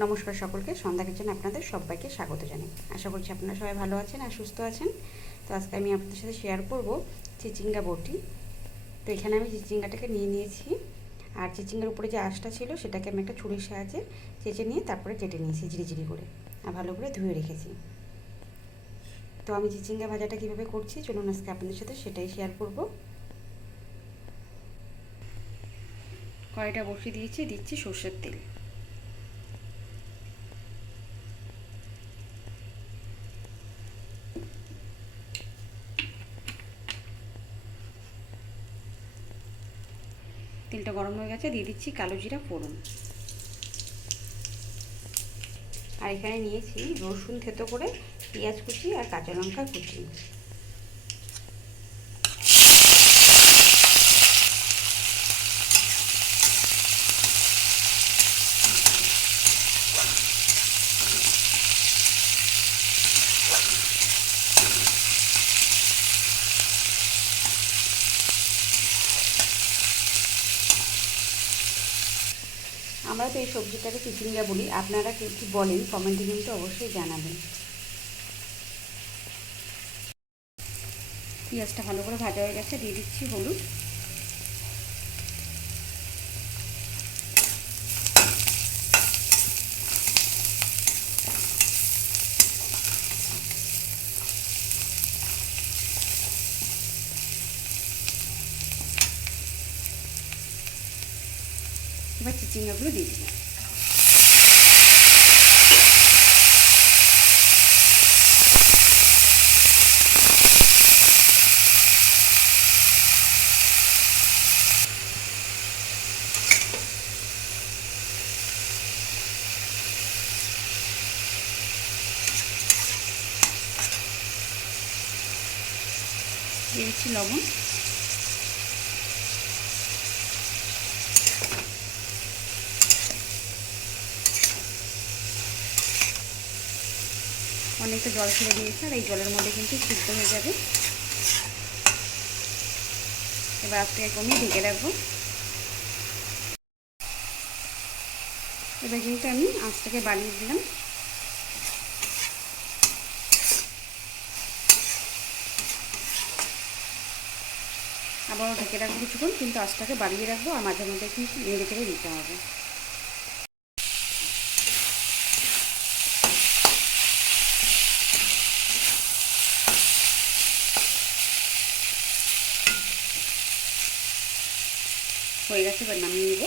নমস্কার সকলকে, সন্ধ্যা কিচেনে আপনাদের সবাইকে স্বাগত জানাই। আশা করছি আপনারা সবাই ভালো আছেন আর সুস্থ আছেন। তো আজকে আমি আপনাদের সাথে শেয়ার করব চিচিঙ্গা বটি। তো এখানে আমি চিচিঙ্গাটাকে নিয়ে নিয়েছি, আর চিচিঙ্গার উপরে যে আঁশটা ছিল সেটাকে আমি একটা ছুরির সাহায্যে চেঁচে নিয়ে তারপরে কেটে নিয়েছি ঝিরিঝিরি করে, আর ভালো করে ধুয়ে রেখেছি। তো আমি চিচিঙ্গা ভাজাটা কীভাবে করছি চলুন আজকে আপনাদের সাথে সেটাই শেয়ার করব। কড়াইটা বসিয়ে দিচ্ছি সর্ষের তেল। তেলটা গরম হয়ে গেছে, দিয়ে দিচ্ছি কালো জিরা ফোড়ন। আর এখানে নিয়েছি রসুন থেতো করে, পেঁয়াজ কুচি আর কাঁচা লঙ্কা কুচি। আমরা তো এই সবজিটাকে চিচিঙ্গা বলি, আপনারা কি কি বলেন কমেন্টে কিন্তু অবশ্যই জানাবেন। পেঁয়াজটা ভালো করে ভাজা হয়ে গেছে, দিয়ে দিচ্ছি হলুদ। এবার চিচিঙ্গাগুলো দিয়ে দিলাম। দিয়ে দিচ্ছি লবণ। অনেকটা জল ছেড়ে দিয়েছে, আর এই জলের মধ্যে কিন্তু সিদ্ধ হয়ে যাবে। এবার আজকে কমিয়ে ঢেকে রাখবো। এবার কিন্তু আমি আঁচটাকে বাড়িয়ে দিলাম। আবারও ঢেকে রাখবো কিছুক্ষণ, কিন্তু আঁচটাকে বাড়িয়ে রাখবো, আর মাঝে মধ্যে কিন্তু নেড়ে চেড়ে দিতে হবে। হয়ে গেছে, এবার নামিয়ে নেব।